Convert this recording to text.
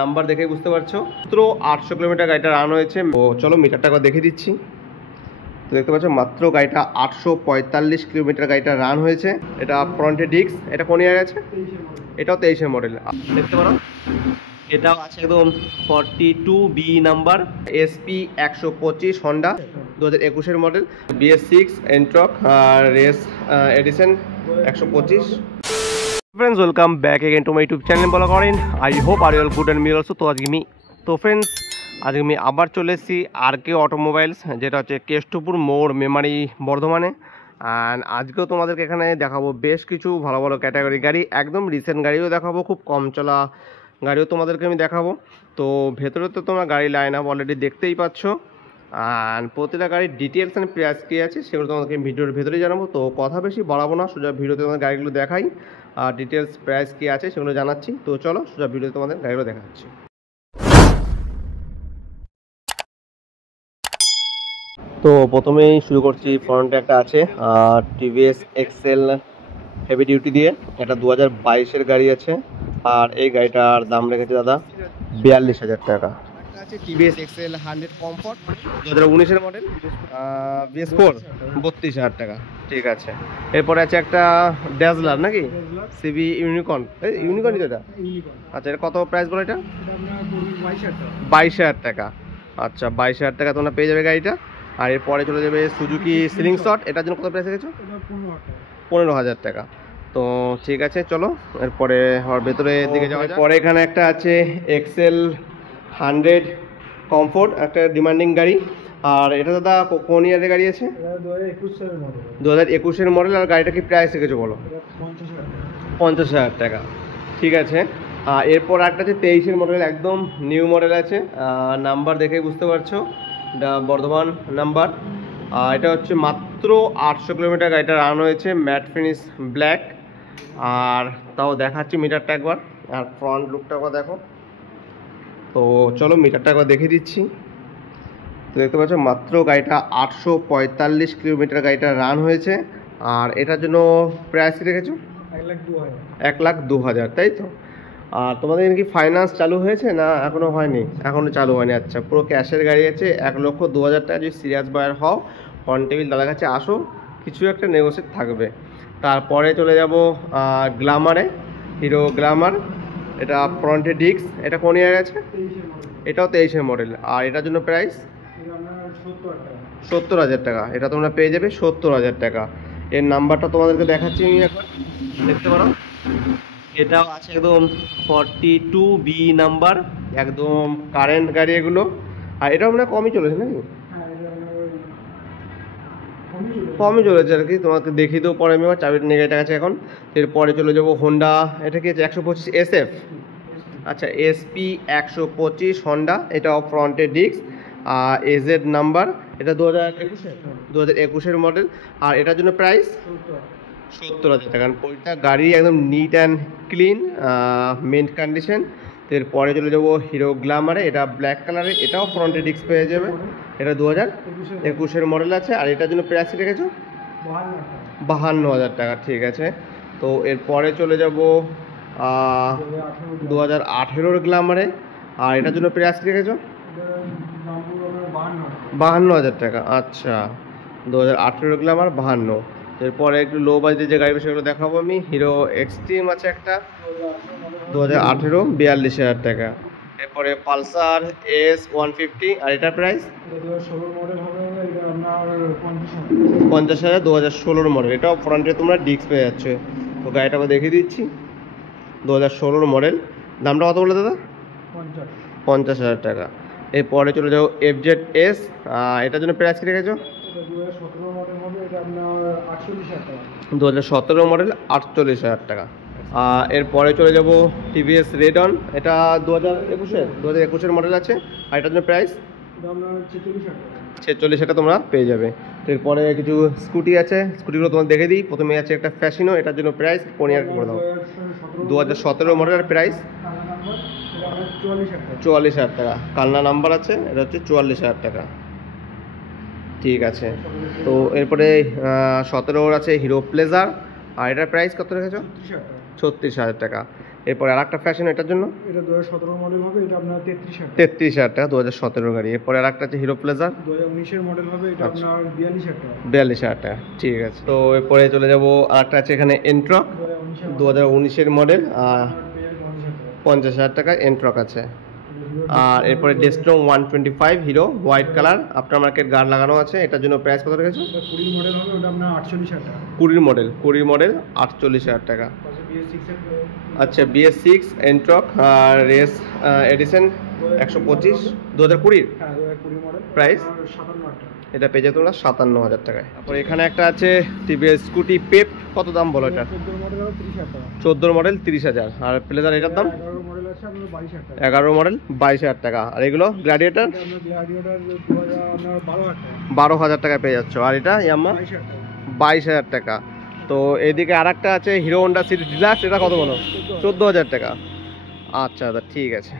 Number দেখে বুঝতে পারছো মাত্র 800 কিলোমিটার গাড়িটা রান হয়েছে। ও চলো মিটারটা দেখে দিচ্ছি। তো দেখতে পাচ্ছ মাত্র গাড়িটা 845 কিলোমিটার গাড়িটা রান হয়েছে। এটা ফ্রন্টে ডিস্ক। এটা কোন ইয়ার আছে? এটাও 23-এর মডেল। দেখতে পারো এটাও আছে একদম 42B নাম্বার, SP 125 হন্ডা 2021-এর মডেল, BS6 এন্ট্রক আর race edition 125। Friends welcome back again to my YouTube channel बला करें। I hope are all good and me also. तो फ्रेंड्स आज मैं आबार चले एसेছি RK অটোমোবাইলস, যেটা হচ্ছে কেষ্টপুর মোড় মেমারি বর্ধমানে। অ্যান্ড আজকেও তোমাদেরকে এখানে দেখাবো বেশ কিছু ভালো ভালো ক্যাটাগরি গাড়ি, একদম রিসেন্ট গাড়িও দেখাবো, খুব কম চলা গাড়িও তোমাদেরকে আমি দেখাবো। তো ভেতরে তো তোমরা গাড়ি লাইন আপ অলরেডি দেখতেই পাচ্ছ। অ্যান্ড প্রতিটা গাড়ির ডিটেলস অ্যান্ড প্রাইস কী আছে সেগুলো তোমাদেরকে ভিডিওর ভেতরেই জানাবো। তো কথা বেশি বাড়াবো না, সোজা ভিডিওতে তোমাদের গাড়িগুলো দেখাই আর ডিটেলস প্রাইস কী আছে সেগুলো জানাচ্ছি। তো চলো সোজা ভিডিওতে তোমাদের গাড়িগুলো দেখাচ্ছি। তো প্রথমেই শুরু করছি, ফ্রন্টে একটা আছে TVS এক্সেল হেভি ডিউটি দিয়ে। এটা 2022-এর গাড়ি আছে আর এই গাড়িটার দাম রেখেছে দাদা 42,000 টাকা। আছে TVS এক্সেল 100 কমফর্ট 2019-এর মডেল, BS4 32,000 টাকা। ঠিক আছে, এরপরে আছে একটা ড্যাজলার নাকি CB ইউনিকর্ন, ইউনিকর্নই তো এটা। আচ্ছা, এটা কত প্রাইস বলো? এটা 22,000 টাকা। আচ্ছা, 22,000 টাকা তোমরা পেয়ে যাবে গাড়িটা। আর এরপরে চলে যাবে সুজুকি সিলিং শট, এটার জন্য কত প্রাইস রেখেছো? 15,000 টাকা। তো ঠিক আছে, চলো এরপরে আর ভেতরের দিকে যাওয়া যাক। পরে এখানে একটা আছে এক্সেল 100 কমফোর্ট, একটা ডিমান্ডিং গাড়ি। আর এটা দাদা কোন ইয়ারের গাড়ি আছে? 2021-এর মডেল। আর গাড়িটা কি প্রাইস রেখেছো বলো? 50,000 টাকা। ঠিক আছে, এরপর একটা আছে 23-এর মডেল, একদম নিউ মডেল আছে। নাম্বার দেখে বুঝতে পারছো, এটা বর্ধমান নাম্বার। এটা হচ্ছে মাত্র 800 কিলোমিটার গাড়িটা রান হয়েছে, ম্যাট ফিনিশ ব্ল্যাক। আর তাও দেখাচ্ছি মিটারটা একবার, আর ফ্রন্ট লুকটা একবার দেখো। তো চলো মিটারটা একবার দেখে দিচ্ছি। তো দেখতে পাচ্ছ মাত্র গাড়িটা 845 কিলোমিটার গাড়িটা রান হয়েছে। আর এটার জন্য প্রাইস রেখেছো 1,02,000, তাই তো? আর তোমাদের কি ফাইন্যান্স চালু হয়েছে না এখনও হয়নি? এখনও চালু হয়নি। আচ্ছা, পুরো ক্যাশের গাড়ি আছে, 1,02,000 টাকা। যদি সিরিয়াস বায়ার হও অন টেবিল দাদার কাছে আসো, কিছু একটা নেগোসিয়েট থাকবে। তারপরে চলে যাব গ্ল্যামারে, হিরো গ্ল্যামার। এটা ফ্রন্টে ডিস্ক। এটা কোন ইয়ার আছে? এটাও 23-এর মডেল। আর এটার জন্য প্রাইস 70,000 টাকা। এটা তোমরা পেয়ে যাবে 70,000 টাকা। এর নাম্বারটা তোমাদেরকে দেখাচ্ছি আমি এখন, দেখতে পারো। এটাও আছে একদম 42B নাম্বার, একদম কারেন্ট গাড়ি এগুলো। আর এটাও মানে কমই চলেছে নাকি? কমই চলেছে আর কি। তোমাকে দেখিয়ে দেবো পরে, আমি আমার চাবিটা নিয়ে গাড়িটা আছে এখন। এরপরে চলে যাবো হোন্ডা। এটা কি আছে? 125 SF। আচ্ছা, SP 125 হন্ডা। এটাও ফ্রন্টে ডিস্ক, AZ নাম্বার। এটা 2021-এর মডেল। আর এটার জন্য প্রাইস 70,000 টাকা। ওইটা গাড়ি একদম neat and clean, meant condition. এরপরে চলে যাবো হিরো গ্ল্যামারে। এটা ব্ল্যাক কালারে, এটাও ফ্রন্টে ডিস্ক পেয়ে যাবে। এটা 2021-এর মডেল আছে। আর এটার জন্য প্রাইস রেখেছো 52,000 টাকা। ঠিক আছে, তো এরপরে চলে যাব 2018-এর গ্ল্যামারে। আর এটার জন্য প্রাইস রেখেছো 52,000 টাকা। আচ্ছা, 2018-এর গ্ল্যামার 52। এরপরে একটু লো বাজেটের যে গাড়িগুলো সেগুলো দেখাবো আমি। হিরো এক্সট্রিম আছে একটা 2018, 42,000 টাকা। এরপরে পালসার S150। আর এটার প্রাইস 50,000, 2016-এর মডেল। এটাও ফ্রন্টে তোমরা ডিস্ক পেয়ে যাচ্ছে। তো গাড়িটা আমরা দেখিয়ে দিচ্ছি, 2016-এর মডেল। দামটা কত বলে দাদা? 50,000 টাকা। এরপরে চলে যাও FZS। এটার জন্য প্রাইস কি রেখেছো? 2017 মডেল, 48,000 টাকা। এরপরে চলে যাব TVS রেডন। এটা 2021-এর মডেল আছে। আর এটার জন্য প্রাইস 46,000 টাকা তোমরা পেয়ে যাবে। এরপরে কিছু স্কুটি আছে, স্কুটিগুলো তোমার দেখে দিই। প্রথমে আছে একটা ফ্যাশিনো। এটার জন্য প্রাইস 15,000 করে দাও। 2017 মডেলের প্রাইস 44,000 টাকা। কালনা নাম্বার আছে, এটা হচ্ছে 44,000 টাকা। ঠিক আছে, তো এরপরে 17 আছে হিরো প্লেজার। আর এটার প্রাইস কত রেখেছো? 36,000 টাকা। এরপরে আর একটা ফ্যাশন এটার জন্য, এটা 2017 মডেল হবে, এটা আপনার 33,000 টাকা। 33,000 টাকা, 2017 গাড়ি। এরপরে আর একটা আছে হিরো প্লেজার, 2019 এর মডেল হবে, এটা আচ্ছা। আপনার 42,000 টাকা। 42,000 টাকা, ঠিক আছে। তো এরপরে চলে যাব আর একটা আছে এখানে এন্ট্রক, 2019 মডেল, 50,000 টাকা এন্ট্রক আছে। আর এরপরে ডেস্ট্রং 125 হিরো হোয়াইট কালার আফটার মার্কেট গার্ড লাগানো আছে, এটার জন্য প্রাইস কত রেখেছে? 20 মডেল হবে, ওটা আপনার 48,000 টাকা। 20 মডেল 48,000 টাকা। আচ্ছা, BS6 এন্ট্রক রেস এডিশন 125 2020 হ্যাঁ 2020 মডেল, প্রাইস 57,000 টাকা। এটা পেয়ে যেত তোমরা 57,000 টাকায়। তারপর এখানে একটা আছে টিভিএস স্কুটি পেপ, কত দাম বলো এটা? 14 মডেল হবে 30,000 টাকা। 14 মডেল 30,000। আর প্লেজার এটার দাম 11 মডেল আছে আপনার 22,000 টাকা। 11 মডেল 22,000 টাকা। আর এগুলো গ্ল্যাডিয়েটর এটা আপনার গ্ল্যাডিয়েটর 2000 আপনার 12,000 টাকা। 12,000 টাকায় পেয়ে যাচ্ছ। আর এটা ইয়ামা 22,000 টাকা। 22,000 টাকা। তো এদিকে আর একটা আছে হিরো হোন্ডা সিটি ডিলাক্স, এটা কত বলো? 14,000 টাকা। আচ্ছা দাদা, ঠিক আছে।